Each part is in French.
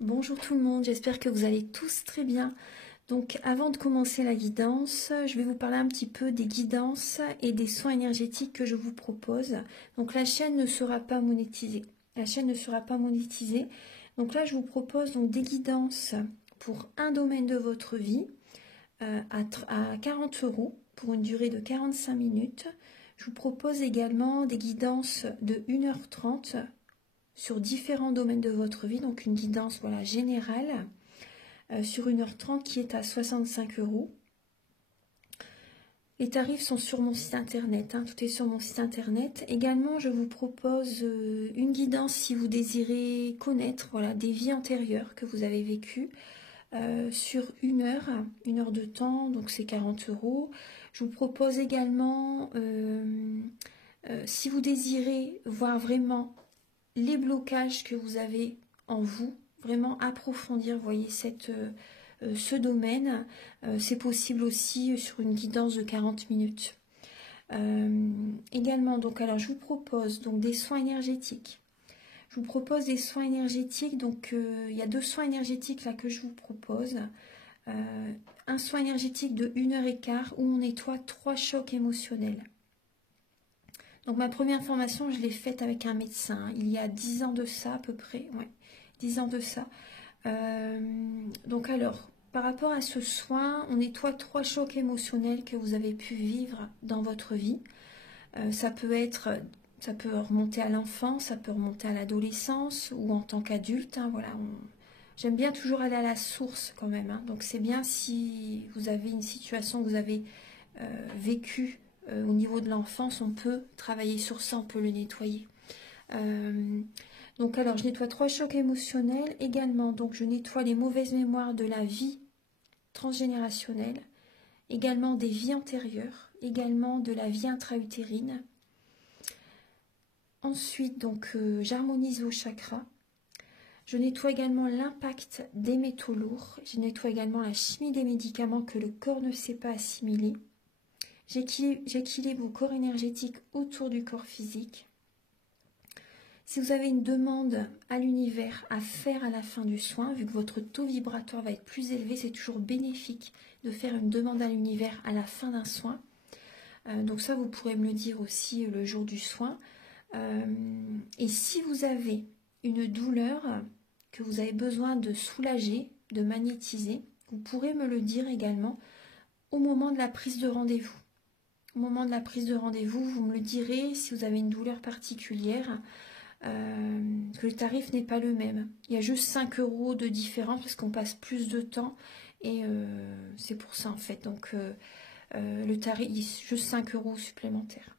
Bonjour tout le monde, j'espère que vous allez tous très bien. Donc avant de commencer la guidance, je vais vous parler un petit peu des guidances et des soins énergétiques que je vous propose. Donc la chaîne ne sera pas monétisée. La chaîne ne sera pas monétisée. Donc là je vous propose donc des guidances pour un domaine de votre vie à 40 € pour une durée de 45 minutes. Je vous propose également des guidances de 1h30 sur différents domaines de votre vie, donc une guidance voilà, générale sur 1h30 qui est à 65 €. Les tarifs sont sur mon site internet, tout est sur mon site internet. Également, je vous propose une guidance si vous désirez connaître voilà, des vies antérieures que vous avez vécues sur une heure de temps, donc c'est 40 €. Je vous propose également, si vous désirez voir vraiment les blocages que vous avez en vous, vraiment approfondir, voyez, ce domaine. C'est possible aussi sur une guidance de 40 minutes. Également, donc, alors je vous propose donc des soins énergétiques. Je vous propose des soins énergétiques, donc il y a 2 soins énergétiques là que je vous propose. Un soin énergétique de 1h15 où on nettoie 3 chocs émotionnels. Donc ma première formation, je l'ai faite avec un médecin, il y a 10 ans de ça à peu près, ouais, 10 ans de ça. Donc alors, par rapport à ce soin, on nettoie 3 chocs émotionnels que vous avez pu vivre dans votre vie. Ça peut remonter à l'enfance, ça peut remonter à l'adolescence ou en tant qu'adulte. Voilà, j'aime bien toujours aller à la source quand même. Donc c'est bien si vous avez une situation que vous avez vécue au niveau de l'enfance, on peut travailler sur ça, on peut le nettoyer. Donc alors, je nettoie 3 chocs émotionnels également. Donc je nettoie les mauvaises mémoires de la vie transgénérationnelle, également des vies antérieures, également de la vie intra-utérine. Ensuite, donc j'harmonise vos chakras. Je nettoie également l'impact des métaux lourds. Je nettoie également la chimie des médicaments que le corps ne sait pas assimiler. J'équilibre vos corps énergétiques autour du corps physique. Si vous avez une demande à l'univers à faire à la fin du soin, vu que votre taux vibratoire va être plus élevé, c'est toujours bénéfique de faire une demande à l'univers à la fin d'un soin. Donc ça, vous pourrez me le dire aussi le jour du soin. Et si vous avez une douleur que vous avez besoin de soulager, de magnétiser, vous pourrez me le dire également au moment de la prise de rendez-vous. Au moment de la prise de rendez-vous, vous me le direz si vous avez une douleur particulière, que le tarif n'est pas le même. Il y a juste 5 € de différence parce qu'on passe plus de temps et c'est pour ça en fait. Donc le tarif, juste 5 € supplémentaires.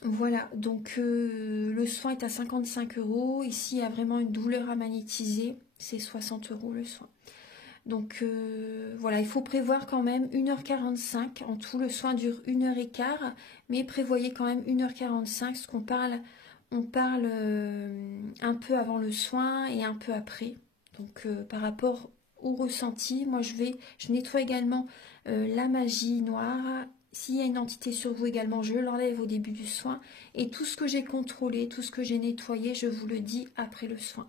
Voilà, donc le soin est à 55 €. Ici, il y a vraiment une douleur à magnétiser, c'est 60 € le soin. Donc voilà, il faut prévoir quand même 1h45. En tout, le soin dure 1h15, mais prévoyez quand même 1h45, parce qu'on parle, on parle un peu avant le soin et un peu après. Donc par rapport au ressenti, moi je nettoie également la magie noire. S'il y a une entité sur vous également, je l'enlève au début du soin. Et tout ce que j'ai contrôlé, tout ce que j'ai nettoyé, je vous le dis après le soin.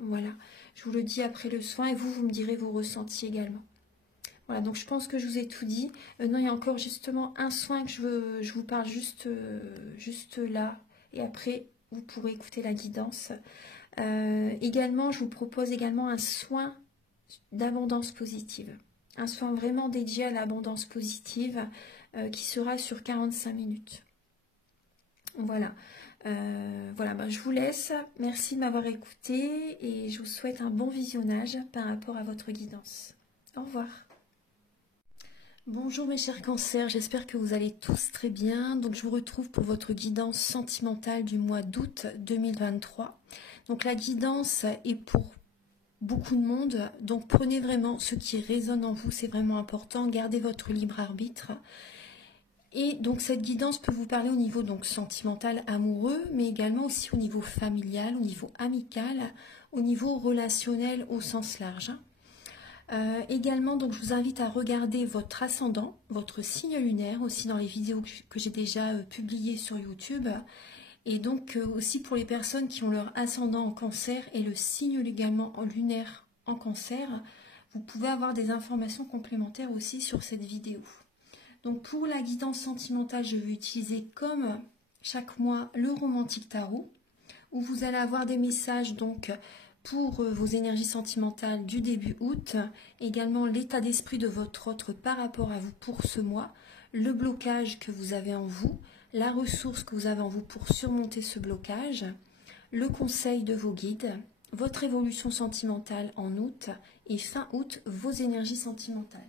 Voilà, je vous le dis après le soin et vous me direz vos ressentis également. Voilà, donc je pense que je vous ai tout dit. Non, il y a encore justement un soin que je vous parle juste là. Et après, vous pourrez écouter la guidance. Également, je vous propose également un soin d'abondance positive. Un soin vraiment dédié à l'abondance positive qui sera sur 45 minutes. Voilà. Voilà, je vous laisse. Merci de m'avoir écouté et je vous souhaite un bon visionnage par rapport à votre guidance. Au revoir. Bonjour mes chers cancers, j'espère que vous allez tous très bien. Donc je vous retrouve pour votre guidance sentimentale du mois d'août 2023. Donc la guidance est pour beaucoup de monde, donc prenez vraiment ce qui résonne en vous, c'est vraiment important. Gardez votre libre arbitre. Et donc cette guidance peut vous parler au niveau donc sentimental, amoureux, mais également aussi au niveau familial, au niveau amical, au niveau relationnel au sens large. Également, donc je vous invite à regarder votre ascendant, votre signe lunaire, aussi dans les vidéos que j'ai déjà publiées sur YouTube. Et donc aussi pour les personnes qui ont leur ascendant en cancer et le signe également lunaire en cancer, vous pouvez avoir des informations complémentaires aussi sur cette vidéo. Donc pour la guidance sentimentale, je vais utiliser comme chaque mois le Romantique Tarot, où vous allez avoir des messages donc pour vos énergies sentimentales du début août, également l'état d'esprit de votre autre par rapport à vous pour ce mois, le blocage que vous avez en vous, la ressource que vous avez en vous pour surmonter ce blocage, le conseil de vos guides, votre évolution sentimentale en août et fin août, vos énergies sentimentales.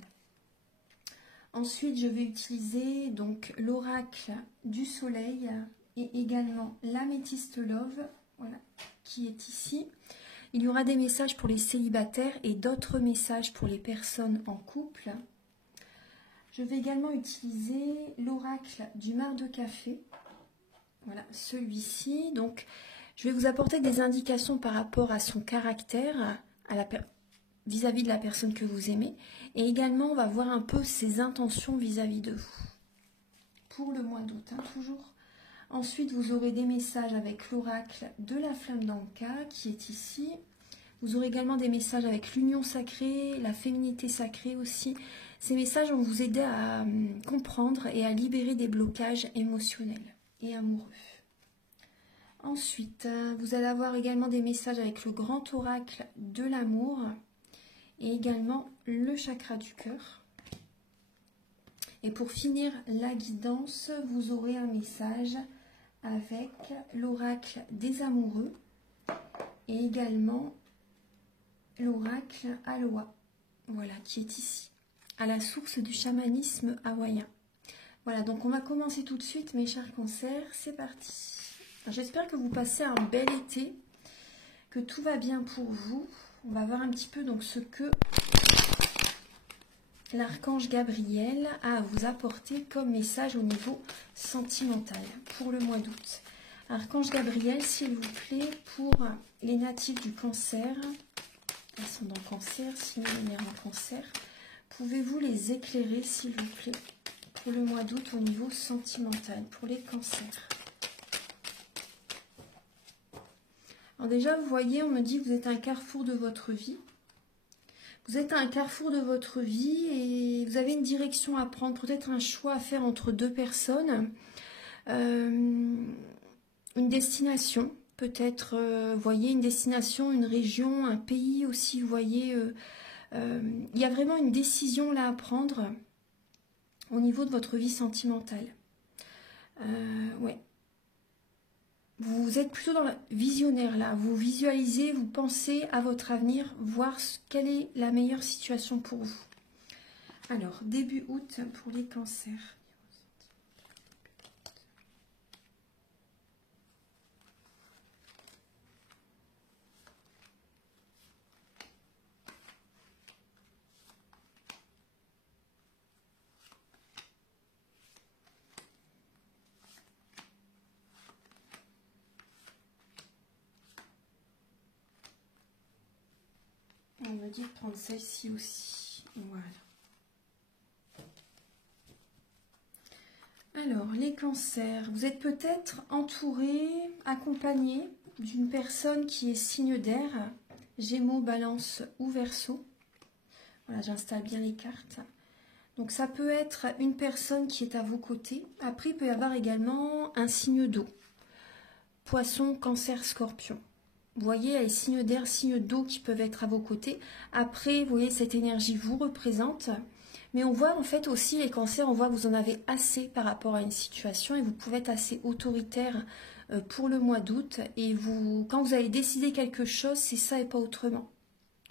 Ensuite, je vais utiliser donc l'oracle du soleil et également l'améthyste love, voilà, qui est ici. Il y aura des messages pour les célibataires et d'autres messages pour les personnes en couple. Je vais également utiliser l'oracle du mar de café, voilà, celui-ci. Donc, je vais vous apporter des indications par rapport à son caractère, vis-à-vis de la personne que vous aimez. Et également, on va voir un peu ses intentions vis-à-vis de vous. Pour le mois d'août, hein, toujours. Ensuite, vous aurez des messages avec l'oracle de la flamme d'Anka, qui est ici. Vous aurez également des messages avec l'union sacrée, la féminité sacrée aussi. Ces messages vont vous aider à comprendre et à libérer des blocages émotionnels et amoureux. Ensuite, vous allez avoir également des messages avec le grand oracle de l'amour et également le chakra du cœur. Et pour finir la guidance, vous aurez un message avec l'oracle des amoureux et également l'oracle Aloha, voilà, qui est ici, à la source du chamanisme hawaïen. Voilà, donc on va commencer tout de suite, mes chers cancers, c'est parti. J'espère que vous passez un bel été, que tout va bien pour vous. On va voir un petit peu donc ce que l'archange Gabriel a à vous apporter comme message au niveau sentimental pour le mois d'août. Archange Gabriel, s'il vous plaît, pour les natifs du cancer, ascendant cancer, signe lunaire en cancer, pouvez-vous les éclairer, s'il vous plaît, pour le mois d'août au niveau sentimental, pour les cancers? Alors déjà, vous voyez, on me dit que vous êtes à un carrefour de votre vie. Vous êtes à un carrefour de votre vie et vous avez une direction à prendre, peut-être un choix à faire entre deux personnes. Une destination, peut-être, vous voyez, une destination, une région, un pays aussi, vous voyez. Il y a vraiment une décision là à prendre au niveau de votre vie sentimentale. Ouais. Vous êtes plutôt dans le visionnaire là, vous visualisez, vous pensez à votre avenir, voir quelle est la meilleure situation pour vous. Alors, début août pour les cancers. On me dit de prendre celle-ci aussi. Voilà. Alors, les cancers. Vous êtes peut-être entouré, accompagné d'une personne qui est signe d'air, Gémeaux, Balance ou Verseau. Voilà, j'installe bien les cartes. Donc, ça peut être une personne qui est à vos côtés. Après, il peut y avoir également un signe d'eau. Poisson, Cancer, Scorpion. Vous voyez, il y a les signes d'air, signes d'eau qui peuvent être à vos côtés. Après, vous voyez, cette énergie vous représente. Mais on voit en fait aussi les cancers, on voit que vous en avez assez par rapport à une situation et vous pouvez être assez autoritaire pour le mois d'août. Et vous, quand vous allez décider quelque chose, c'est ça et pas autrement.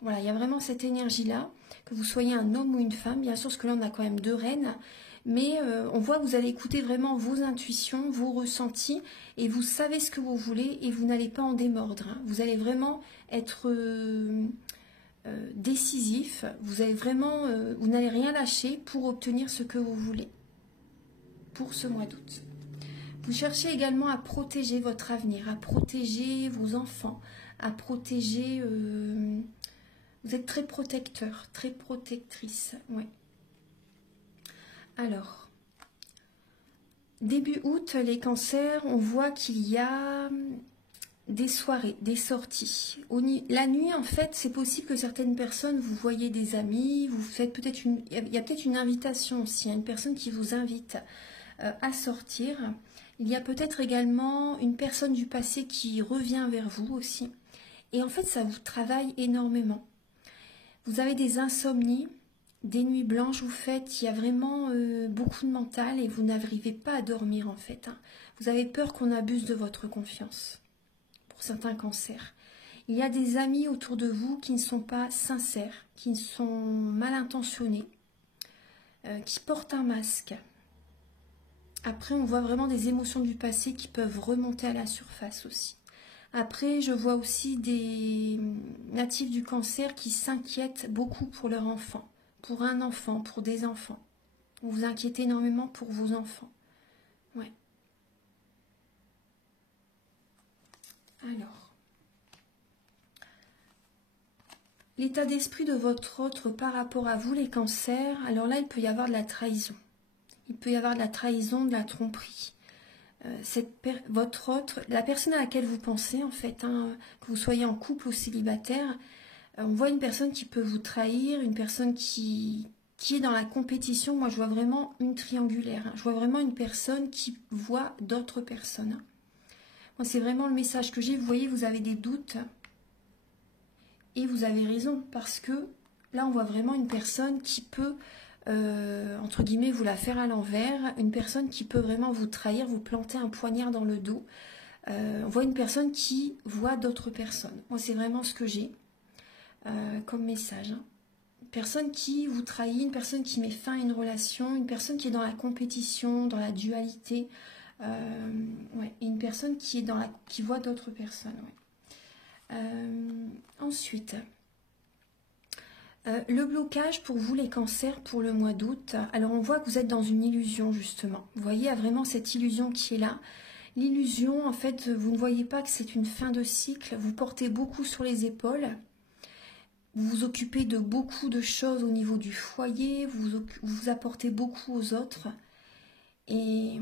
Voilà, il y a vraiment cette énergie-là, que vous soyez un homme ou une femme. Bien sûr, parce que là, on a quand même deux reines. Mais on voit que vous allez écouter vraiment vos intuitions, vos ressentis, et vous savez ce que vous voulez et vous n'allez pas en démordre. Hein. Vous allez vraiment être décisif, vous allez vraiment, vous n'allez rien lâcher pour obtenir ce que vous voulez pour ce mois d'août. Vous cherchez également à protéger votre avenir, à protéger vos enfants, à protéger... vous êtes très protecteur, très protectrice, oui. Alors, Début août, les cancers, on voit qu'il y a des soirées, des sorties. La nuit, en fait, c'est possible que certaines personnes, vous voyez des amis, vous faites peut-être il y a peut-être une invitation aussi, hein, une personne qui vous invite à sortir. Il y a peut-être également une personne du passé qui revient vers vous aussi. Et en fait, ça vous travaille énormément. Vous avez des insomnies, des nuits blanches, vous faites, il y a vraiment beaucoup de mental et vous n'arrivez pas à dormir en fait. Hein. Vous avez peur qu'on abuse de votre confiance, pour certains cancers. Il y a des amis autour de vous qui ne sont pas sincères, qui sont mal intentionnés, qui portent un masque. Après, on voit vraiment des émotions du passé qui peuvent remonter à la surface aussi. Après, je vois aussi des natifs du cancer qui s'inquiètent beaucoup pour leur enfant, pour un enfant, pour des enfants. Vous vous inquiétez énormément pour vos enfants. Ouais. Alors, l'état d'esprit de votre autre par rapport à vous, les cancers, alors là, il peut y avoir de la trahison. Il peut y avoir de la trahison, de la tromperie. Votre autre, la personne à laquelle vous pensez, en fait, hein, que vous soyez en couple ou célibataire, on voit une personne qui peut vous trahir, une personne qui est dans la compétition. Moi, je vois vraiment une triangulaire. Hein. Je vois vraiment une personne qui voit d'autres personnes. Hein. Moi, c'est vraiment le message que j'ai. Vous voyez, vous avez des doutes. Et vous avez raison, parce que là, on voit vraiment une personne qui peut, entre guillemets, vous la faire à l'envers. Une personne qui peut vraiment vous trahir, vous planter un poignard dans le dos. On voit une personne qui voit d'autres personnes. Moi, c'est vraiment ce que j'ai comme message. Hein. Une personne qui vous trahit, une personne qui met fin à une relation, une personne qui est dans la compétition, dans la dualité. Ouais, et une personne qui est qui voit d'autres personnes. Ouais. Ensuite, le blocage pour vous les cancers pour le mois d'août. Alors on voit que vous êtes dans une illusion justement. Vous voyez, il y a vraiment cette illusion qui est là. L'illusion, en fait, vous ne voyez pas que c'est une fin de cycle. Vous portez beaucoup sur les épaules. Vous vous occupez de beaucoup de choses au niveau du foyer. Vous apportez beaucoup aux autres. Et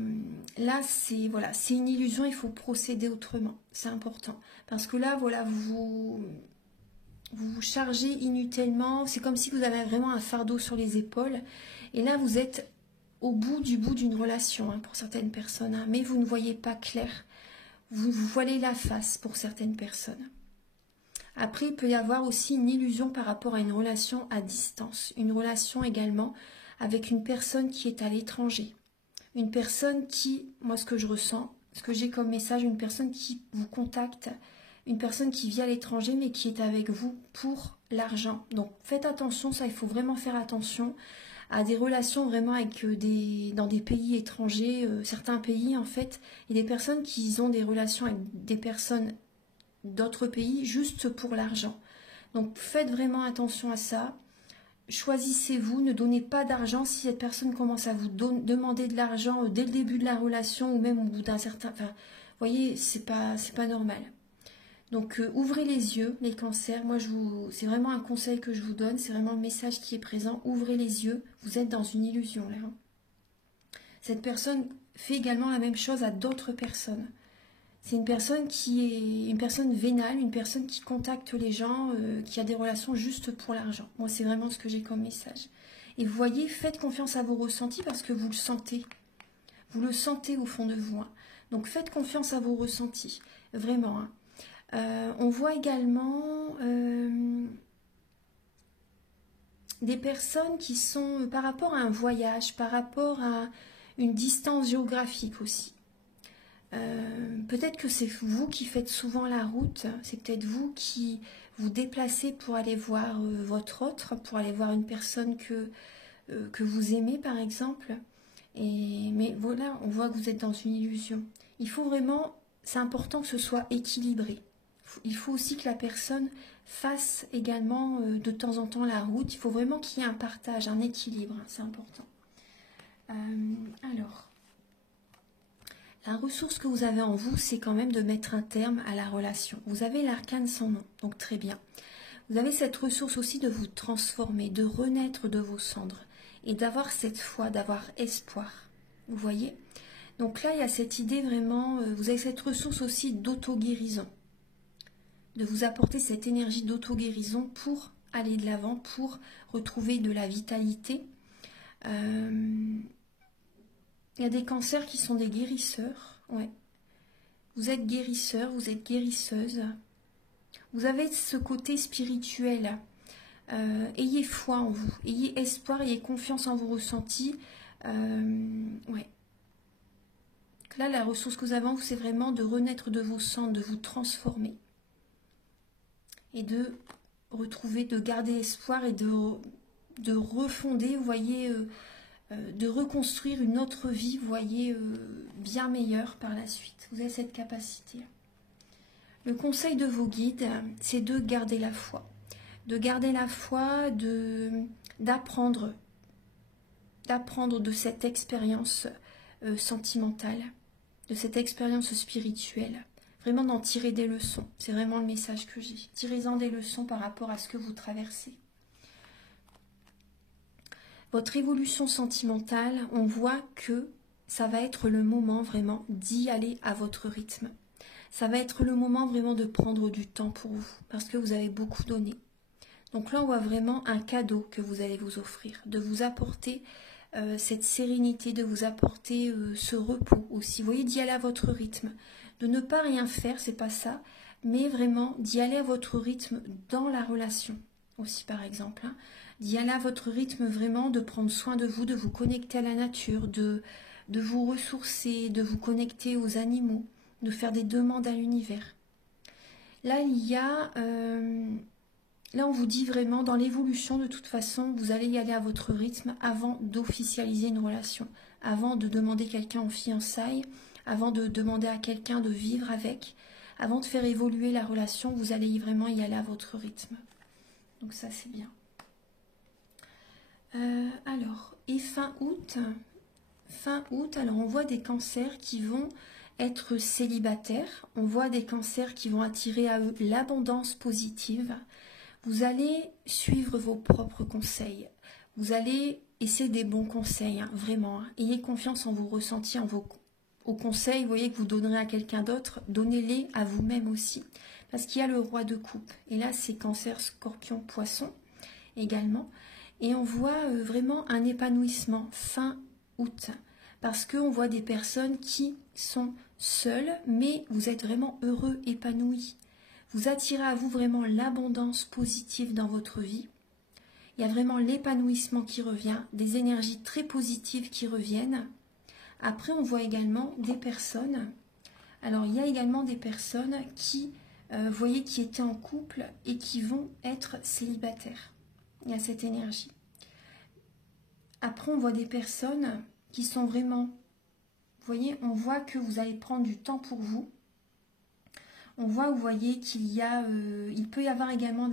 là, c'est voilà, c'est une illusion, il faut procéder autrement. C'est important. Parce que là, voilà, vous vous chargez inutilement. C'est comme si vous avez vraiment un fardeau sur les épaules. Et là, vous êtes au bout d'une relation, hein, pour certaines personnes. Hein, mais vous ne voyez pas clair. Vous voilez la face pour certaines personnes. Après, il peut y avoir aussi une illusion par rapport à une relation à distance. Une relation également avec une personne qui est à l'étranger. Une personne qui, moi ce que je ressens, ce que j'ai comme message, une personne qui vous contacte, une personne qui vit à l'étranger mais qui est avec vous pour l'argent. Donc faites attention, ça il faut vraiment faire attention à des relations vraiment avec dans des pays étrangers, certains pays en fait, il y a des personnes qui ont des relations avec des personnes d'autres pays juste pour l'argent. Donc faites vraiment attention à ça. Choisissez-vous, ne donnez pas d'argent si cette personne commence à vous demander de l'argent dès le début de la relation ou même au bout d'un certain... Enfin, vous voyez, c'est pas normal. Donc, ouvrez les yeux, les cancers. Moi, c'est vraiment un conseil que je vous donne. C'est vraiment le message qui est présent. Ouvrez les yeux. Vous êtes dans une illusion, là. Hein. Cette personne fait également la même chose à d'autres personnes. C'est une personne qui est une personne vénale, une personne qui contacte les gens, qui a des relations juste pour l'argent. Moi, c'est vraiment ce que j'ai comme message. Et vous voyez, faites confiance à vos ressentis parce que vous le sentez. Vous le sentez au fond de vous. Hein. Donc, faites confiance à vos ressentis. Vraiment. Hein. On voit également des personnes qui sont par rapport à un voyage, par rapport à une distance géographique aussi. Peut-être que c'est vous qui faites souvent la route, c'est peut-être vous qui vous déplacez pour aller voir votre autre, pour aller voir une personne que vous aimez par exemple. Mais voilà, on voit que vous êtes dans une illusion. Il faut vraiment, c'est important que ce soit équilibré. Il faut aussi que la personne fasse également de temps en temps la route. Il faut vraiment qu'il y ait un partage, un équilibre, hein, c'est important. Alors... La ressource que vous avez en vous, c'est quand même de mettre un terme à la relation. Vous avez l'arcane sans nom, donc très bien. Vous avez cette ressource aussi de vous transformer, de renaître de vos cendres et d'avoir cette foi, d'avoir espoir. Vous voyez? Donc là, il y a cette idée vraiment, vous avez cette ressource aussi d'auto-guérison, de vous apporter cette énergie d'auto-guérison pour aller de l'avant, pour retrouver de la vitalité. Il y a des cancers qui sont des guérisseurs, ouais. Vous êtes guérisseur, vous êtes guérisseuse. Vous avez ce côté spirituel. Ayez foi en vous, ayez espoir, ayez confiance en vos ressentis. Ouais. Là, la ressource que vous avez en vous, c'est vraiment de renaître de vos cendres, de vous transformer. Et de retrouver, de garder espoir et de refonder, vous voyez, de reconstruire une autre vie, vous voyez, bien meilleure par la suite. Vous avez cette capacité. Le conseil de vos guides, c'est de garder la foi. De garder la foi, d'apprendre de cette expérience sentimentale, de cette expérience spirituelle. Vraiment d'en tirer des leçons. C'est vraiment le message que j'ai. Tirez-en des leçons par rapport à ce que vous traversez. Votre évolution sentimentale, on voit que ça va être le moment vraiment d'y aller à votre rythme. Ça va être le moment vraiment de prendre du temps pour vous, parce que vous avez beaucoup donné. Donc là, on voit vraiment un cadeau que vous allez vous offrir, de vous apporter cette sérénité, de vous apporter ce repos aussi. Vous voyez, d'y aller à votre rythme, de ne pas rien faire, c'est pas ça, mais vraiment d'y aller à votre rythme dans la relation aussi, par exemple. Hein. D'y aller à votre rythme vraiment, de prendre soin de vous connecter à la nature, de vous ressourcer, de vous connecter aux animaux, de faire des demandes à l'univers. Là, il y a... Là, on vous dit vraiment, dans l'évolution, de toute façon, vous allez y aller à votre rythme avant d'officialiser une relation, avant de demander quelqu'un en fiançailles, avant de demander à quelqu'un de vivre avec, avant de faire évoluer la relation, vous allez vraiment y aller à votre rythme. Donc ça, c'est bien. Alors, et fin août, alors on voit des cancers qui vont être célibataires, on voit des cancers qui vont attirer à eux l'abondance positive. Vous allez suivre vos propres conseils. Vous allez essayer des bons conseils, hein, vraiment. Hein. Ayez confiance en vos ressentis, aux conseils, vous voyez, que vous donnerez à quelqu'un d'autre. Donnez-les à vous-même aussi. Parce qu'il y a le roi de coupe. Et là, c'est cancer, scorpion, poisson également. Et on voit vraiment un épanouissement fin août. Parce qu'on voit des personnes qui sont seules, mais vous êtes vraiment heureux, épanouis. Vous attirez à vous vraiment l'abondance positive dans votre vie. Il y a vraiment l'épanouissement qui revient, des énergies très positives qui reviennent. Après, on voit également des personnes. Alors, il y a également des personnes qui, vous voyez, qui étaient en couple et qui vont être célibataires. Il y a cette énergie. Après, on voit des personnes qui sont vraiment... Vous voyez, on voit que vous allez prendre du temps pour vous. On voit, vous voyez, qu'il y a, il peut y avoir également,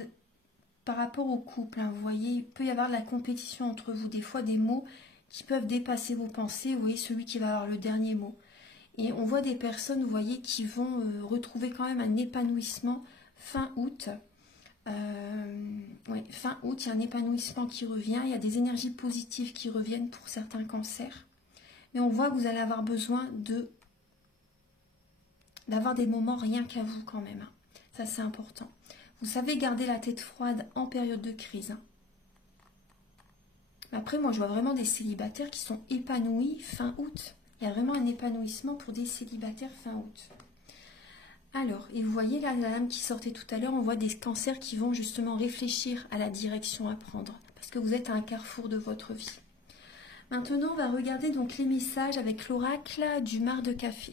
par rapport au couple, hein, vous voyez, il peut y avoir de la compétition entre vous, des fois des mots qui peuvent dépasser vos pensées, vous voyez, celui qui va avoir le dernier mot. Et on voit des personnes, vous voyez, qui vont retrouver quand même un épanouissement fin août. Ouais, fin août, il y a un épanouissement qui revient, il y a des énergies positives qui reviennent pour certains cancers. Mais on voit que vous allez avoir besoin d'avoir des moments rien qu'à vous quand même. Hein. Ça, c'est important. Vous savez garder la tête froide en période de crise. Hein. Après, moi, je vois vraiment des célibataires qui sont épanouis fin août. Il y a vraiment un épanouissement pour des célibataires fin août. Alors, et vous voyez là, la dame qui sortait tout à l'heure, on voit des cancers qui vont justement réfléchir à la direction à prendre. Parce que vous êtes à un carrefour de votre vie. Maintenant, on va regarder donc les messages avec l'oracle du marc de café.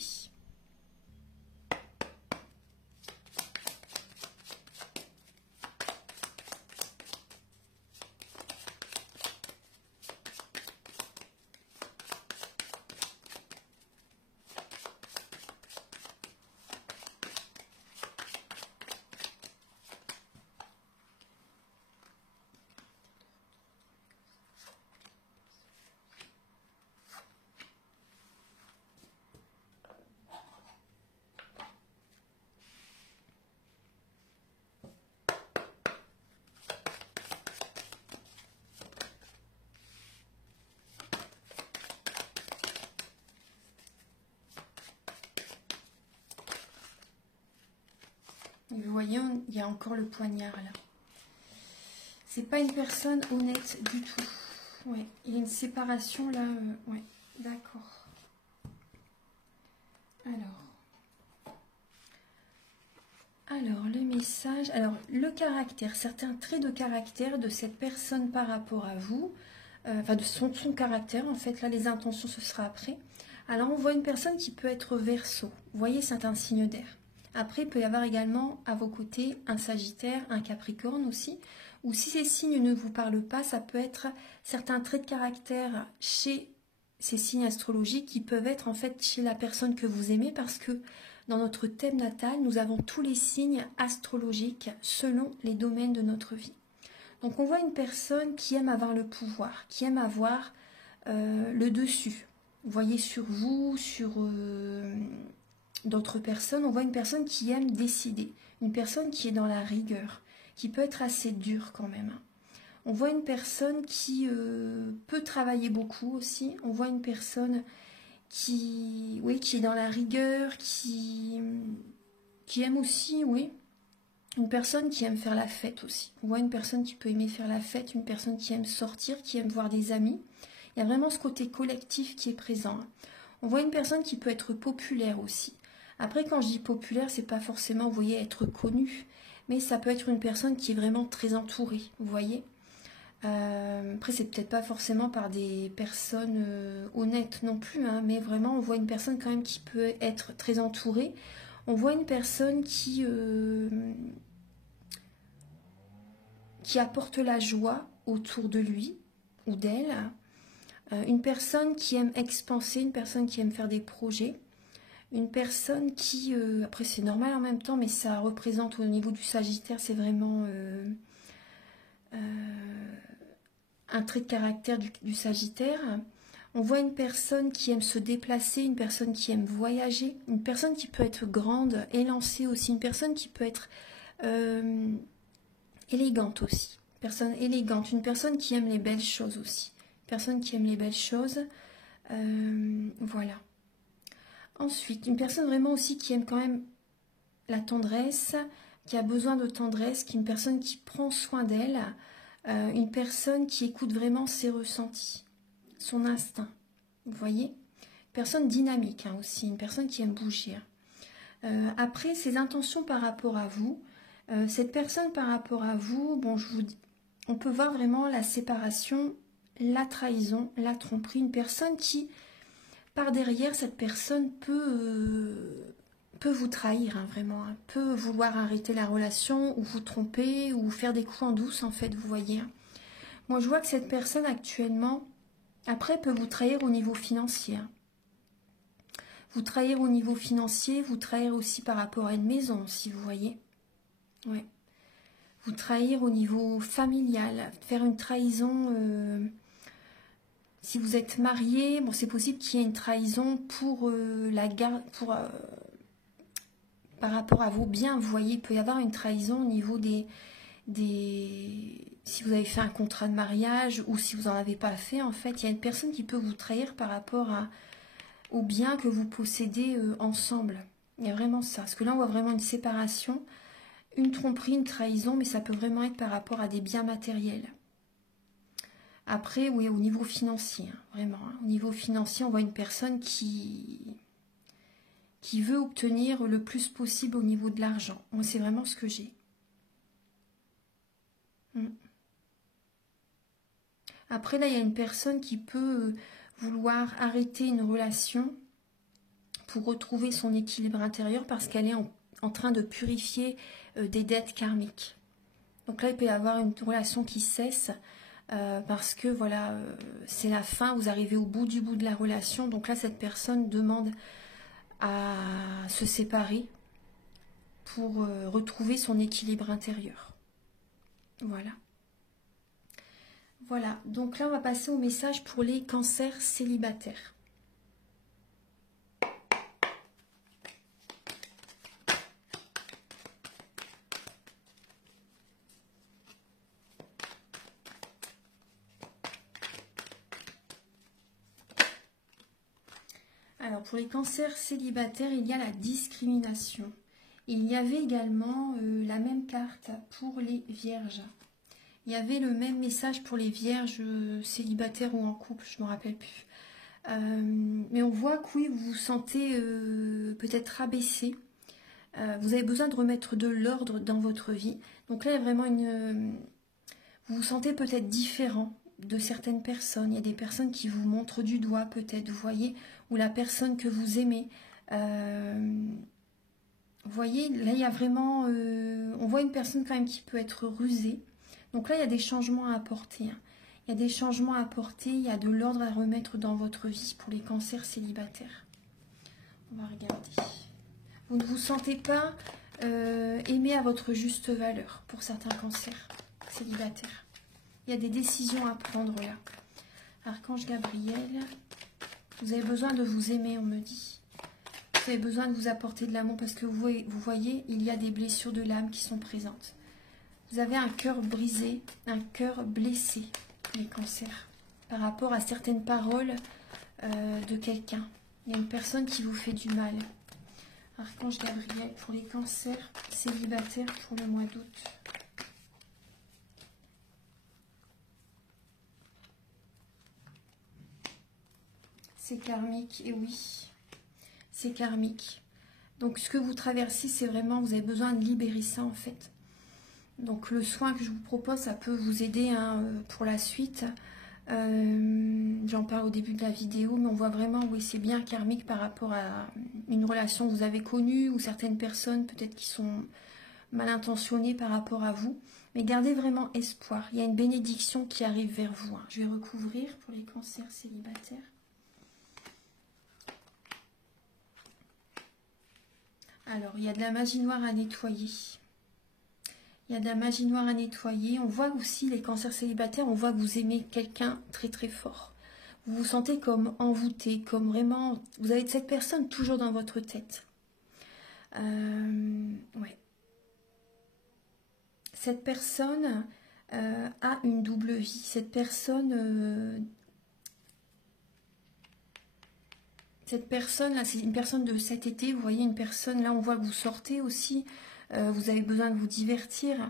voyez, il y a encore le poignard là. C'est pas une personne honnête du tout. Ouais, il y a une séparation là. Ouais, d'accord. Alors, le message. Alors, le caractère, certains traits de caractère de cette personne par rapport à vous. Enfin, de son caractère, en fait. Là, les intentions, ce sera après. Alors, on voit une personne qui peut être Verseau. Vous voyez, c'est un signe d'air. Après, il peut y avoir également à vos côtés un Sagittaire, un Capricorne aussi. Ou si ces signes ne vous parlent pas, ça peut être certains traits de caractère chez ces signes astrologiques qui peuvent être en fait chez la personne que vous aimez, parce que dans notre thème natal, nous avons tous les signes astrologiques selon les domaines de notre vie. Donc on voit une personne qui aime avoir le pouvoir, qui aime avoir le dessus. Vous voyez, sur vous, sur d'autres personnes, on voit une personne qui aime décider, une personne qui est dans la rigueur, qui peut être assez dure quand même. On voit une personne qui peut travailler beaucoup aussi. On voit une personne qui est dans la rigueur, qui aime aussi, oui, une personne qui aime faire la fête aussi. On voit une personne qui peut aimer faire la fête, une personne qui aime sortir, qui aime voir des amis. Il y a vraiment ce côté collectif qui est présent. On voit une personne qui peut être populaire aussi. Après, quand je dis populaire, c'est pas forcément, vous voyez, être connu, mais ça peut être une personne qui est vraiment très entourée, vous voyez. Après, c'est peut-être pas forcément par des personnes honnêtes non plus, hein, mais vraiment, on voit une personne quand même qui peut être très entourée. On voit une personne qui apporte la joie autour de lui ou d'elle. Une personne qui aime expanser, une personne qui aime faire des projets. Une personne qui, après c'est normal en même temps, mais ça représente au niveau du Sagittaire, c'est vraiment un trait de caractère du Sagittaire. On voit une personne qui aime se déplacer, une personne qui aime voyager, une personne qui peut être grande, élancée aussi, une personne qui peut être élégante aussi. Personne élégante, une personne qui aime les belles choses aussi. Une personne qui aime les belles choses. Voilà. Ensuite, une personne vraiment aussi qui aime quand même la tendresse, qui a besoin de tendresse, qui est une personne qui prend soin d'elle, une personne qui écoute vraiment ses ressentis, son instinct. Vous voyez? Une personne dynamique hein, aussi, une personne qui aime bouger. Après, ses intentions par rapport à vous, cette personne par rapport à vous, bon, on peut voir vraiment la séparation, la trahison, la tromperie, une personne qui... Par derrière, cette personne peut vous trahir, hein, vraiment. Hein, peut vouloir arrêter la relation, ou vous tromper, ou faire des coups en douce, en fait, vous voyez. Moi, je vois que cette personne, actuellement, après, peut vous trahir au niveau financier. Hein. Vous trahir au niveau financier, vous trahir aussi par rapport à une maison, si vous voyez. Ouais. Vous trahir au niveau familial, faire une trahison... Si vous êtes marié, bon, c'est possible qu'il y ait une trahison pour la garde, par rapport à vos biens. Vous voyez, il peut y avoir une trahison au niveau des si vous avez fait un contrat de mariage ou si vous n'en avez pas fait, en fait, il y a une personne qui peut vous trahir par rapport aux biens que vous possédez ensemble. Il y a vraiment ça. Parce que là, on voit vraiment une séparation, une tromperie, une trahison, mais ça peut vraiment être par rapport à des biens matériels. Après, oui, au niveau financier, hein, vraiment. Hein. Au niveau financier, on voit une personne qui veut obtenir le plus possible au niveau de l'argent. Moi, c'est vraiment ce que j'ai. Après, là, il y a une personne qui peut vouloir arrêter une relation pour retrouver son équilibre intérieur parce qu'elle est en train de purifier des dettes karmiques. Donc là, il peut y avoir une relation qui cesse parce que voilà, c'est la fin, vous arrivez au bout de la relation. Donc là, cette personne demande à se séparer pour retrouver son équilibre intérieur. Voilà. Voilà, donc là, on va passer au message pour les cancers célibataires. Alors, pour les cancers célibataires, il y a la discrimination. Il y avait également la même carte pour les vierges. Il y avait le même message pour les vierges célibataires ou en couple, je ne me rappelle plus. Mais on voit que oui, vous vous sentez peut-être rabaissé. Vous avez besoin de remettre de l'ordre dans votre vie. Donc là, il y a vraiment vous vous sentez peut-être différent de certaines personnes. Il y a des personnes qui vous montrent du doigt peut-être, vous voyez, ou la personne que vous aimez. Vous voyez, là, il y a vraiment... on voit une personne quand même qui peut être rusée. Donc là, il y a des changements à apporter. Hein. Il y a des changements à apporter, il y a de l'ordre à remettre dans votre vie pour les cancers célibataires. On va regarder. Vous ne vous sentez pas aimé à votre juste valeur pour certains cancers célibataires. Il y a des décisions à prendre là. Archange Gabriel, vous avez besoin de vous aimer, on me dit. Vous avez besoin de vous apporter de l'amour parce que vous voyez, il y a des blessures de l'âme qui sont présentes. Vous avez un cœur brisé, un cœur blessé, les cancers, par rapport à certaines paroles de quelqu'un. Il y a une personne qui vous fait du mal. Archange Gabriel pour les cancers célibataires pour le mois d'août. C'est karmique, et oui, c'est karmique. Donc ce que vous traversez, c'est vraiment, vous avez besoin de libérer ça en fait. Donc le soin que je vous propose, ça peut vous aider hein, pour la suite. J'en parle au début de la vidéo, mais on voit vraiment, oui, c'est bien karmique par rapport à une relation que vous avez connue ou certaines personnes peut-être qui sont mal intentionnées par rapport à vous. Mais gardez vraiment espoir. Il y a une bénédiction qui arrive vers vous. Hein. Je vais recouvrir pour les cancers célibataires. Alors, il y a de la magie noire à nettoyer. Il y a de la magie noire à nettoyer. On voit aussi, les cancers célibataires, on voit que vous aimez quelqu'un très très fort. Vous vous sentez comme envoûté, comme vraiment... Vous avez cette personne toujours dans votre tête. Ouais. Cette personne a une double vie. Cette personne... là, c'est une personne de cet été. Vous voyez, une personne, là, on voit que vous sortez aussi. Vous avez besoin de vous divertir,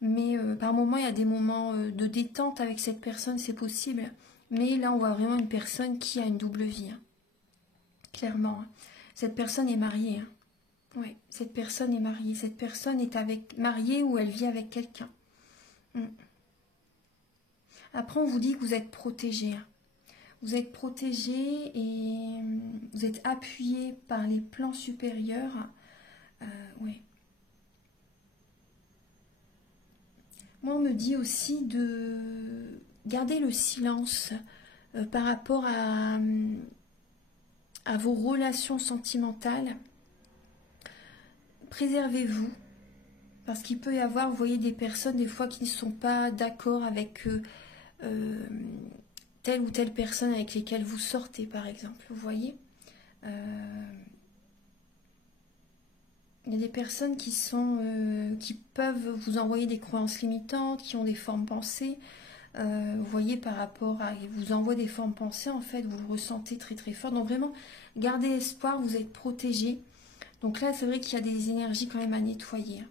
mais par moments, il y a des moments de détente avec cette personne, c'est possible. Mais là, on voit vraiment une personne qui a une double vie, hein. Clairement. Hein. Cette personne est mariée. Hein. Oui, cette personne est mariée. Cette personne est mariée ou elle vit avec quelqu'un. Après, on vous dit que vous êtes protégé. Hein. Vous êtes protégé et vous êtes appuyé par les plans supérieurs. Oui. Moi, on me dit aussi de garder le silence par rapport à vos relations sentimentales. Préservez-vous, parce qu'il peut y avoir, vous voyez, des personnes des fois qui ne sont pas d'accord avec telle ou telle personne avec lesquelles vous sortez, par exemple. Vous voyez, il y a des personnes qui peuvent vous envoyer des croyances limitantes, qui ont des formes pensées. Vous voyez, par rapport à... Ils vous envoient des formes pensées, en fait, vous le ressentez très très fort. Donc vraiment, gardez espoir, vous êtes protégés. Donc là, c'est vrai qu'il y a des énergies quand même à nettoyer.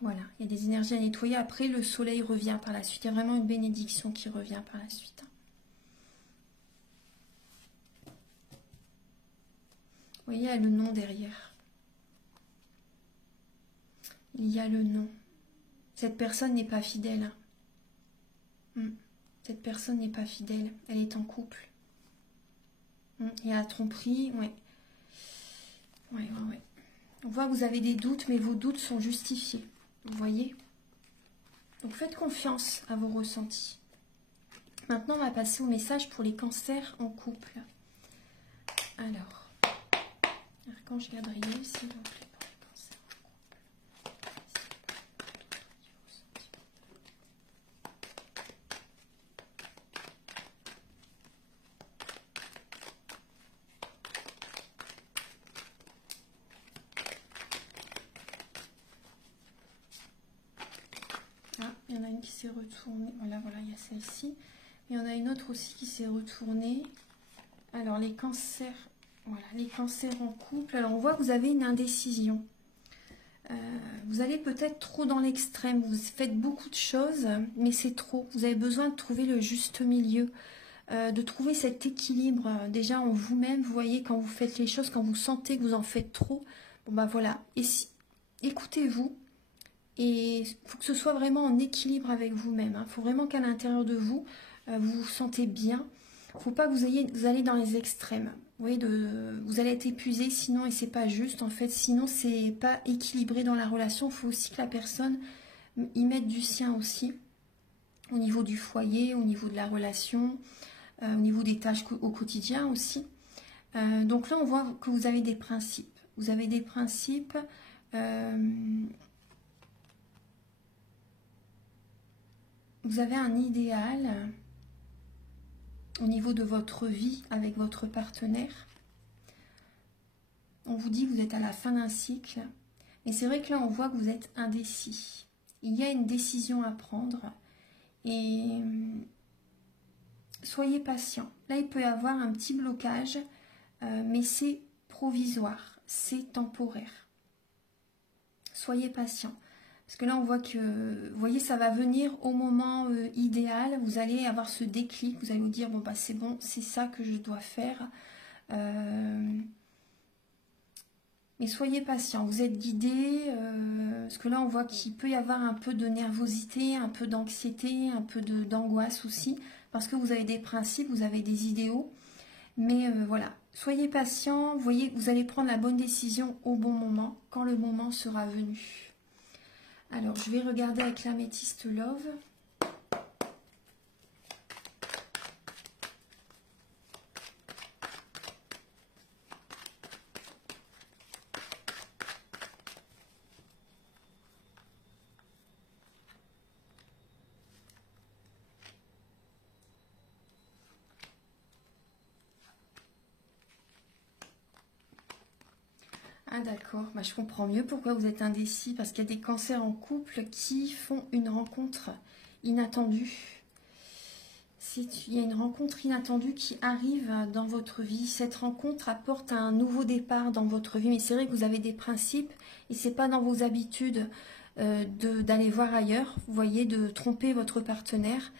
Voilà, il y a des énergies à nettoyer. Après, le soleil revient par la suite. Il y a vraiment une bénédiction qui revient par la suite. Vous voyez, il y a le nom derrière. Il y a le nom. Cette personne n'est pas fidèle. Cette personne n'est pas fidèle. Elle est en couple. Il y a la tromperie. Ouais. Ouais. On voit que vous avez des doutes, mais vos doutes sont justifiés. Vous voyez? Donc faites confiance à vos ressentis. Maintenant, on va passer au message pour les cancers en couple. Alors, Archange Gabriel, s'il vous plaît, pour les cancers en couple. Ah, il y en a une qui s'est retournée. Voilà, il y a celle-ci. Il y en a une autre aussi qui s'est retournée. Alors, les cancers, voilà, les cancers en couple. Alors, on voit que vous avez une indécision. Vous allez peut-être trop dans l'extrême, vous faites beaucoup de choses, mais c'est trop. Vous avez besoin de trouver le juste milieu, de trouver cet équilibre déjà en vous-même. Vous voyez, quand vous faites les choses, quand vous sentez que vous en faites trop, bon bah voilà, et si, écoutez-vous, et il faut que ce soit vraiment en équilibre avec vous-même. Il faut vraiment qu'à l'intérieur de vous, vous vous sentez bien. Il ne faut pas que vous allez dans les extrêmes. Vous voyez, vous allez être épuisé sinon, et c'est pas juste en fait, sinon c'est pas équilibré dans la relation. Il faut aussi que la personne y mette du sien aussi, au niveau du foyer, au niveau de la relation, au niveau des tâches au quotidien aussi. Donc là, on voit que vous avez des principes. Vous avez des principes. Vous avez un idéal au niveau de votre vie avec votre partenaire. On vous dit que vous êtes à la fin d'un cycle. Mais c'est vrai que là, on voit que vous êtes indécis. Il y a une décision à prendre. Et soyez patient. Là, il peut y avoir un petit blocage, mais c'est provisoire, c'est temporaire. Soyez patient. Parce que là, on voit que, vous voyez, ça va venir au moment idéal. Vous allez avoir ce déclic. Vous allez vous dire, bon, bah c'est bon, c'est ça que je dois faire. Mais soyez patient. Vous êtes guidé. Parce que là, on voit qu'il peut y avoir un peu de nervosité, un peu d'anxiété, un peu d'angoisse aussi. Parce que vous avez des principes, vous avez des idéaux. Mais voilà, soyez patient. Vous voyez, vous allez prendre la bonne décision au bon moment, quand le moment sera venu. Alors, je vais regarder avec l'améthyste Love. Ah d'accord, bah, je comprends mieux pourquoi vous êtes indécis, parce qu'il y a des cancers en couple qui font une rencontre inattendue. Il y a une rencontre inattendue qui arrive dans votre vie. Cette rencontre apporte un nouveau départ dans votre vie, mais c'est vrai que vous avez des principes et c'est pas dans vos habitudes d'aller voir ailleurs, vous voyez, de tromper votre partenaire.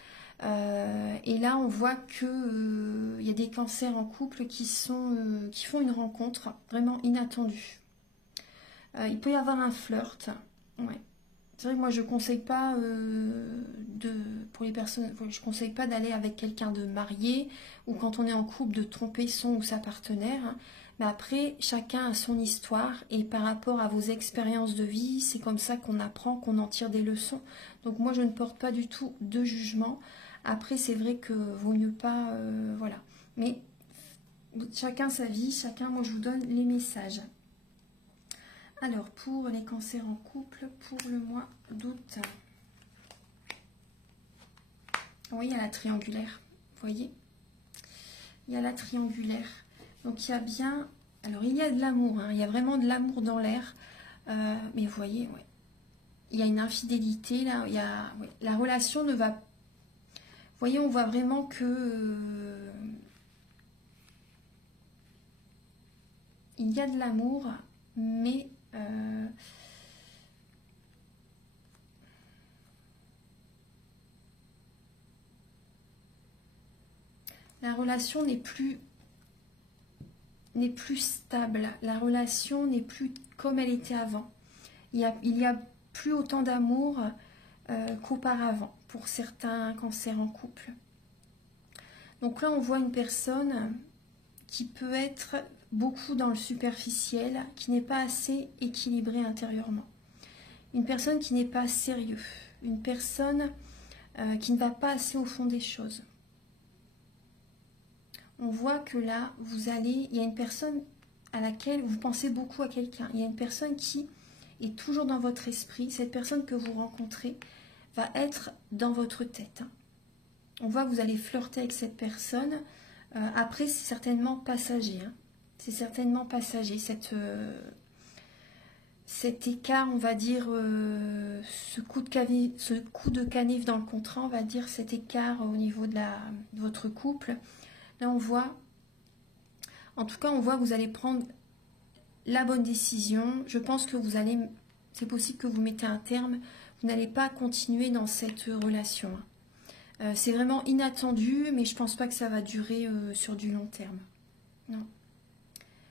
Et là, on voit que il y a des cancers en couple qui font une rencontre vraiment inattendue. Il peut y avoir un flirt. Ouais. C'est vrai que moi je conseille pas pour les personnes, je conseille pas d'aller avec quelqu'un de marié ou quand on est en couple de tromper son ou sa partenaire. Mais après, chacun a son histoire et par rapport à vos expériences de vie, c'est comme ça qu'on apprend, qu'on en tire des leçons. Donc moi je ne porte pas du tout de jugement. Après c'est vrai que vaut mieux pas, voilà. Mais chacun sa vie, chacun, moi je vous donne les messages. Alors, pour les cancers en couple, pour le mois d'août. Oui, il y a la triangulaire, vous voyez. Il y a la triangulaire. Donc, il y a bien... Alors, il y a de l'amour, hein, il y a vraiment de l'amour dans l'air. Mais vous voyez, ouais. Il y a une infidélité, là. Il y a, ouais, la relation ne va... Vous voyez, on voit vraiment que... il y a de l'amour, mais... la relation n'est plus stable. La relation n'est plus comme elle était avant. Il y a plus autant d'amour qu'auparavant pour certains cancers en couple. Donc là, on voit une personne qui peut être beaucoup dans le superficiel, qui n'est pas assez équilibrée intérieurement. Une personne qui n'est pas sérieux. Une personne qui ne va pas assez au fond des choses. On voit que là, il y a une personne à laquelle vous pensez beaucoup à quelqu'un. Il y a une personne qui est toujours dans votre esprit. Cette personne que vous rencontrez va être dans votre tête. On voit que vous allez flirter avec cette personne. Après, c'est certainement passager. Hein. C'est certainement passager. Cet écart, on va dire, ce coup de canif dans le contrat, on va dire cet écart au niveau de votre couple. Là, on voit, en tout cas, on voit que vous allez prendre la bonne décision. Je pense que C'est possible que vous mettez un terme, vous n'allez pas continuer dans cette relation. C'est vraiment inattendu, mais je ne pense pas que ça va durer sur du long terme. Non.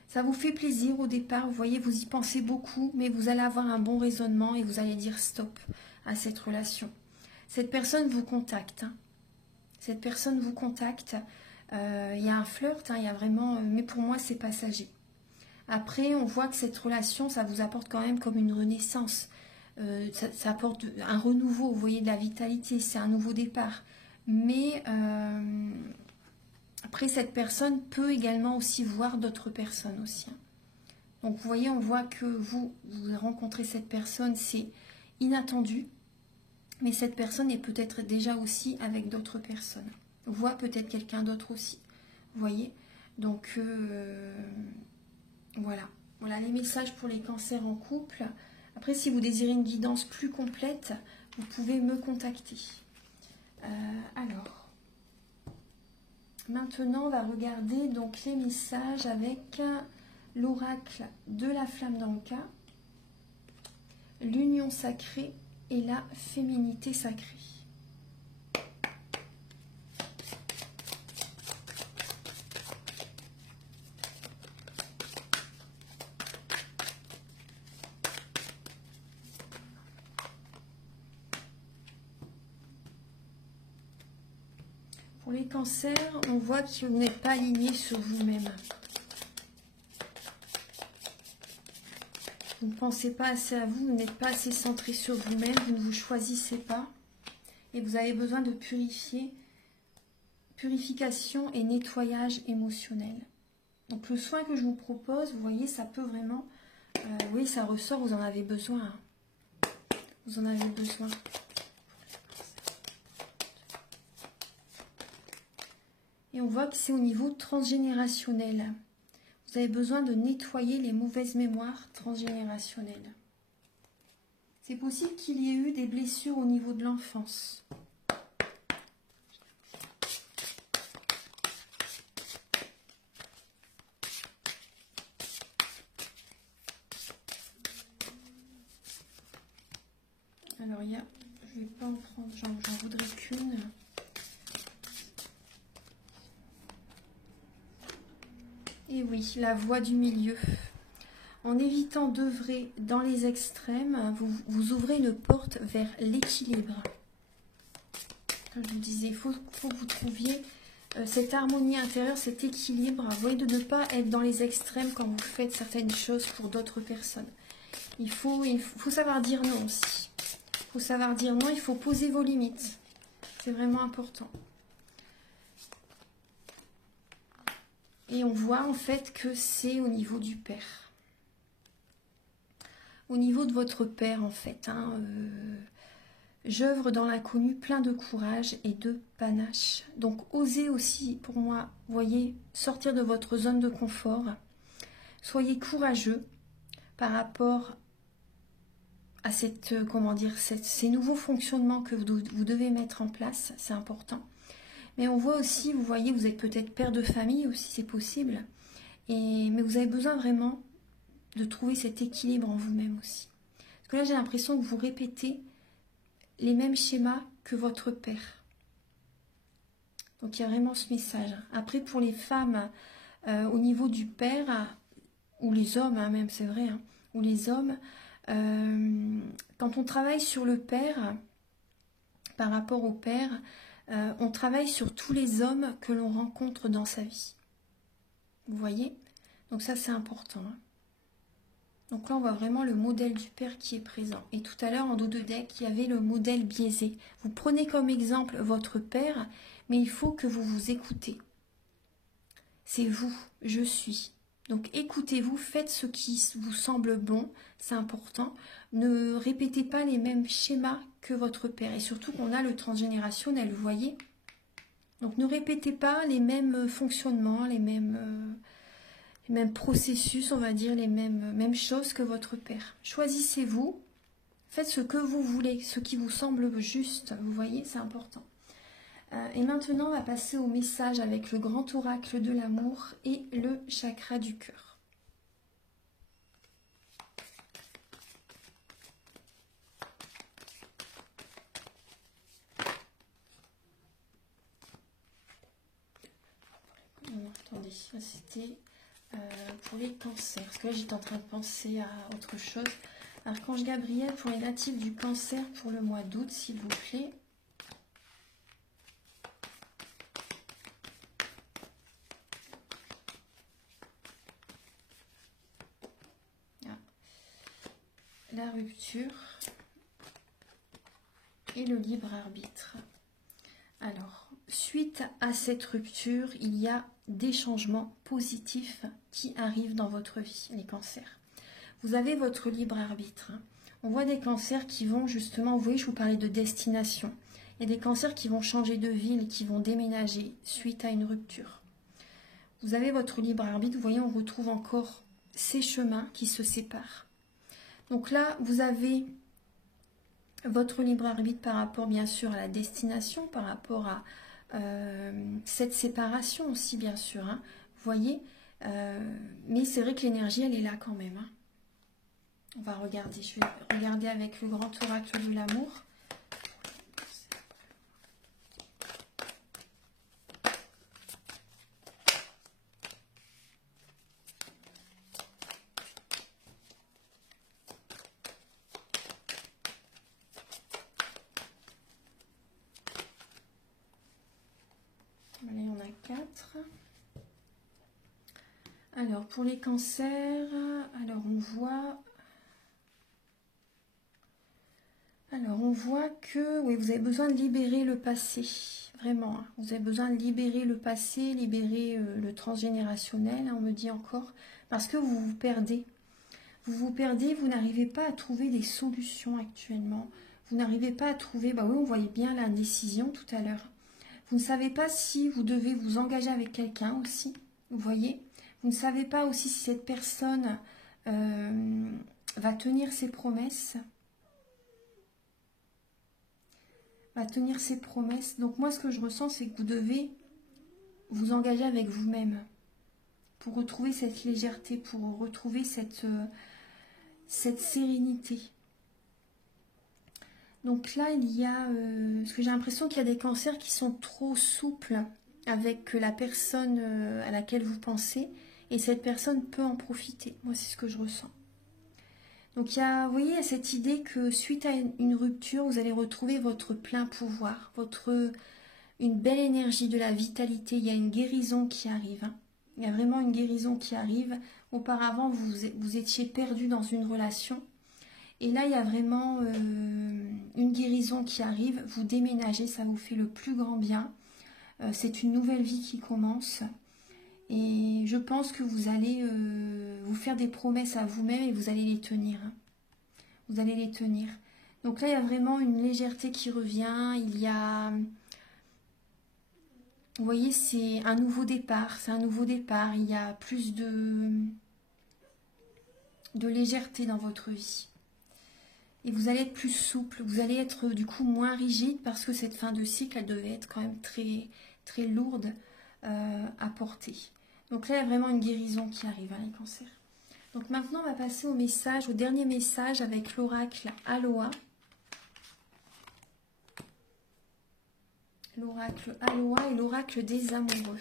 Ça vous fait plaisir au départ, vous voyez, vous y pensez beaucoup, mais vous allez avoir un bon raisonnement et vous allez dire stop à cette relation. Cette personne vous contacte. Cette personne vous contacte. Il y a un flirt, il y a vraiment, mais pour moi, c'est passager. Après, on voit que cette relation, ça vous apporte quand même comme une renaissance. Ça apporte un renouveau, vous voyez, de la vitalité, c'est un nouveau départ. Mais après, cette personne peut également aussi voir d'autres personnes aussi. Donc, vous voyez, on voit que vous rencontrez cette personne, c'est inattendu. Mais cette personne est peut-être déjà aussi avec d'autres personnes. Voit peut-être quelqu'un d'autre aussi. Vous voyez? Donc, voilà. Voilà les messages pour les cancers en couple. Après, si vous désirez une guidance plus complète, vous pouvez me contacter. Alors, maintenant, on va regarder donc les messages avec l'oracle de la flamme d'Anka, l'union sacrée et la féminité sacrée. Pour les cancers, on voit que vous n'êtes pas aligné sur vous-même. Vous ne pensez pas assez à vous, vous n'êtes pas assez centré sur vous-même, vous ne vous choisissez pas. Et vous avez besoin de purification et nettoyage émotionnel. Donc le soin que je vous propose, vous voyez, ça peut vraiment... oui, ça ressort, vous en avez besoin. Vous en avez besoin. Et on voit que c'est au niveau transgénérationnel. Vous avez besoin de nettoyer les mauvaises mémoires transgénérationnelles. C'est possible qu'il y ait eu des blessures au niveau de l'enfance. Alors, il y a... Je ne vais pas en prendre, j'en voudrais qu'une. Et oui, la voie du milieu. En évitant d'œuvrer dans les extrêmes, vous ouvrez une porte vers l'équilibre. Comme je vous disais, il faut que vous trouviez cette harmonie intérieure, cet équilibre. Vous voyez, de ne pas être dans les extrêmes quand vous faites certaines choses pour d'autres personnes. Il faut savoir dire non aussi. Il faut savoir dire non, il faut poser vos limites. C'est vraiment important. Et on voit en fait que c'est au niveau du père. Au niveau de votre père en fait. J'œuvre dans l'inconnu, plein de courage et de panache. Donc osez aussi, pour moi, voyez, sortir de votre zone de confort. Soyez courageux par rapport à ces nouveaux fonctionnements que vous devez mettre en place. C'est important. Mais on voit aussi, vous voyez, vous êtes peut-être père de famille aussi, c'est possible. Mais vous avez besoin vraiment de trouver cet équilibre en vous-même aussi. Parce que là, j'ai l'impression que vous répétez les mêmes schémas que votre père. Donc, il y a vraiment ce message. Après, pour les femmes, au niveau du père, ou les hommes, même, c'est vrai, ou les hommes, quand on travaille sur le père, par rapport au père, on travaille sur tous les hommes que l'on rencontre dans sa vie. Vous voyez? Donc ça, c'est important. Donc là, on voit vraiment le modèle du père qui est présent. Et tout à l'heure, en dos de deck, il y avait le modèle biaisé. Vous prenez comme exemple votre père, mais il faut que vous vous écoutez. C'est vous, je suis. Donc écoutez-vous, faites ce qui vous semble bon, c'est important. Ne répétez pas les mêmes schémas que votre père. Et surtout qu'on a le transgénérationnel, vous voyez. Donc ne répétez pas les mêmes fonctionnements, les mêmes processus, on va dire, les mêmes choses que votre père. Choisissez-vous, faites ce que vous voulez, ce qui vous semble juste, vous voyez, c'est important. Et maintenant, on va passer au message avec le grand oracle de l'amour et le chakra du cœur. Attendez, c'était pour les cancers. Parce que là, j'étais en train de penser à autre chose. Archange Gabriel pour les natifs du cancer pour le mois d'août, s'il vous plaît. La rupture et le libre arbitre. Alors, suite à cette rupture, il y a des changements positifs qui arrivent dans votre vie, les cancers. Vous avez votre libre arbitre. On voit des cancers qui vont justement, vous voyez, je vous parlais de destination. Il y a des cancers qui vont changer de ville, qui vont déménager suite à une rupture. Vous avez votre libre arbitre, vous voyez, on retrouve encore ces chemins qui se séparent. Donc là, vous avez votre libre arbitre par rapport, bien sûr, à la destination, par rapport à cette séparation aussi, bien sûr. Hein, vous voyez, mais c'est vrai que l'énergie, elle est là quand même. Hein. On va regarder, je vais regarder avec le grand oracle de l'amour. Allez, on a 4. Alors, pour les cancers, alors on voit que oui, vous avez besoin de libérer le passé, vraiment. Hein, vous avez besoin de libérer le passé, libérer le transgénérationnel, hein, on me dit encore, parce que vous vous perdez. Vous vous perdez, vous n'arrivez pas à trouver des solutions actuellement. Vous n'arrivez pas à trouver, bah oui, on voyait bien l'indécision tout à l'heure. Vous ne savez pas si vous devez vous engager avec quelqu'un aussi, vous voyez. Vous ne savez pas aussi si cette personne va tenir ses promesses. Donc moi, ce que je ressens, c'est que vous devez vous engager avec vous-même pour retrouver cette légèreté, pour retrouver cette sérénité. Donc là, il y a... parce que j'ai l'impression qu'il y a des cancers qui sont trop souples avec la personne à laquelle vous pensez. Et cette personne peut en profiter. Moi, c'est ce que je ressens. Donc, il y a, vous voyez, il y a cette idée que suite à une rupture, vous allez retrouver votre plein pouvoir, une belle énergie, de la vitalité. Il y a une guérison qui arrive. Hein. Il y a vraiment une guérison qui arrive. Auparavant, vous étiez perdu dans une relation. Et là, il y a vraiment une guérison qui arrive. Vous déménagez, ça vous fait le plus grand bien. C'est une nouvelle vie qui commence. Et je pense que vous allez vous faire des promesses à vous-même et vous allez les tenir. Hein. Vous allez les tenir. Donc là, il y a vraiment une légèreté qui revient. Il y a... Vous voyez, c'est un nouveau départ. C'est un nouveau départ. Il y a plus de légèreté dans votre vie. Et vous allez être plus souple. Vous allez être du coup moins rigide parce que cette fin de cycle, elle devait être quand même très, très lourde à porter. Donc là, il y a vraiment une guérison qui arrive, hein, les cancers. Donc maintenant, on va passer au dernier message avec l'oracle Aloha. L'oracle Aloha et l'oracle des amoureux.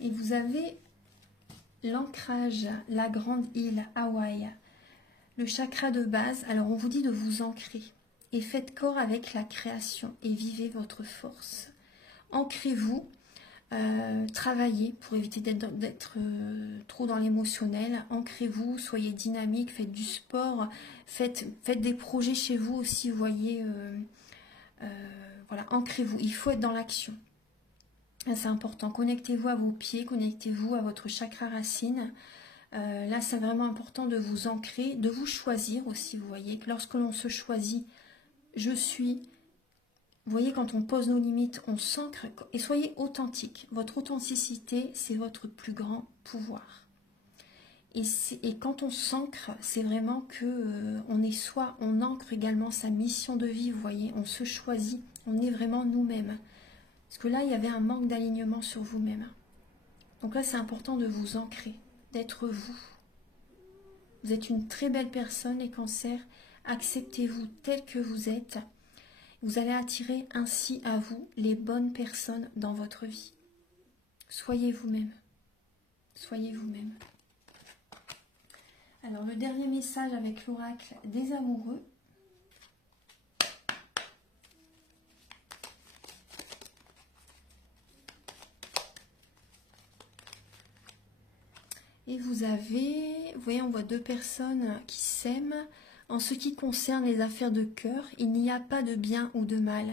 Et vous avez l'ancrage, la grande île, Hawaï. Le chakra de base, alors on vous dit de vous ancrer et faites corps avec la création et vivez votre force. Ancrez-vous, travaillez pour éviter d'être trop dans l'émotionnel. Ancrez-vous, soyez dynamique, faites du sport, faites des projets chez vous aussi, vous voyez. Voilà, ancrez-vous, il faut être dans l'action. C'est important, connectez-vous à vos pieds, connectez-vous à votre chakra racine. Là, c'est vraiment important de vous ancrer, de vous choisir aussi. Vous voyez que lorsque l'on se choisit, je suis. Vous voyez, quand on pose nos limites, on s'ancre et soyez authentique. Votre authenticité, c'est votre plus grand pouvoir. Et quand on s'ancre, c'est vraiment que on est soi, on ancre également sa mission de vie. Vous voyez, on se choisit, on est vraiment nous-mêmes. Parce que là, il y avait un manque d'alignement sur vous-même. Donc là, c'est important de vous ancrer, d'être vous. Vous êtes une très belle personne, les cancers. Acceptez-vous tel que vous êtes. Vous allez attirer ainsi à vous les bonnes personnes dans votre vie. Soyez vous-même. Soyez vous-même. Alors, le dernier message avec l'oracle des amoureux. Et vous avez, vous voyez, on voit deux personnes qui s'aiment. En ce qui concerne les affaires de cœur, il n'y a pas de bien ou de mal.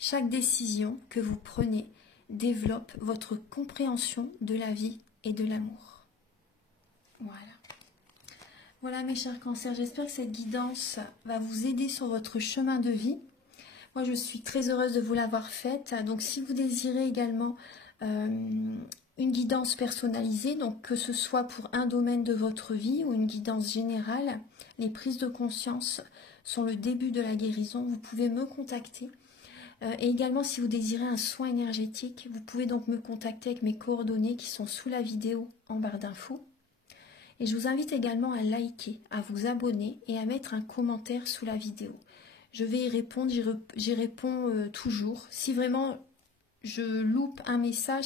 Chaque décision que vous prenez développe votre compréhension de la vie et de l'amour. Voilà. Voilà mes chers cancers, j'espère que cette guidance va vous aider sur votre chemin de vie. Moi, je suis très heureuse de vous l'avoir faite. Donc, si vous désirez également une guidance personnalisée, donc que ce soit pour un domaine de votre vie ou une guidance générale, les prises de conscience sont le début de la guérison. Vous pouvez me contacter. Et également, si vous désirez un soin énergétique, vous pouvez donc me contacter avec mes coordonnées qui sont sous la vidéo en barre d'infos. Et je vous invite également à liker, à vous abonner et à mettre un commentaire sous la vidéo. Je vais y répondre, j'y réponds toujours. Si vraiment je loupe un message,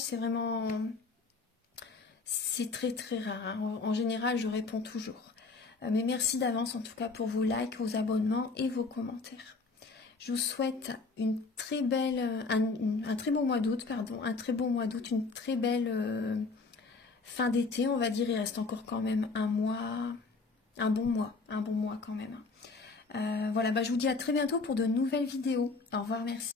c'est très très rare. Hein. En général, je réponds toujours. Mais merci d'avance en tout cas pour vos likes, vos abonnements et vos commentaires. Je vous souhaite une très belle, un très beau mois d'août, un très beau mois d'août, une très belle fin d'été, on va dire. Il reste encore quand même un mois, un bon mois quand même. Voilà, je vous dis à très bientôt pour de nouvelles vidéos. Au revoir, merci.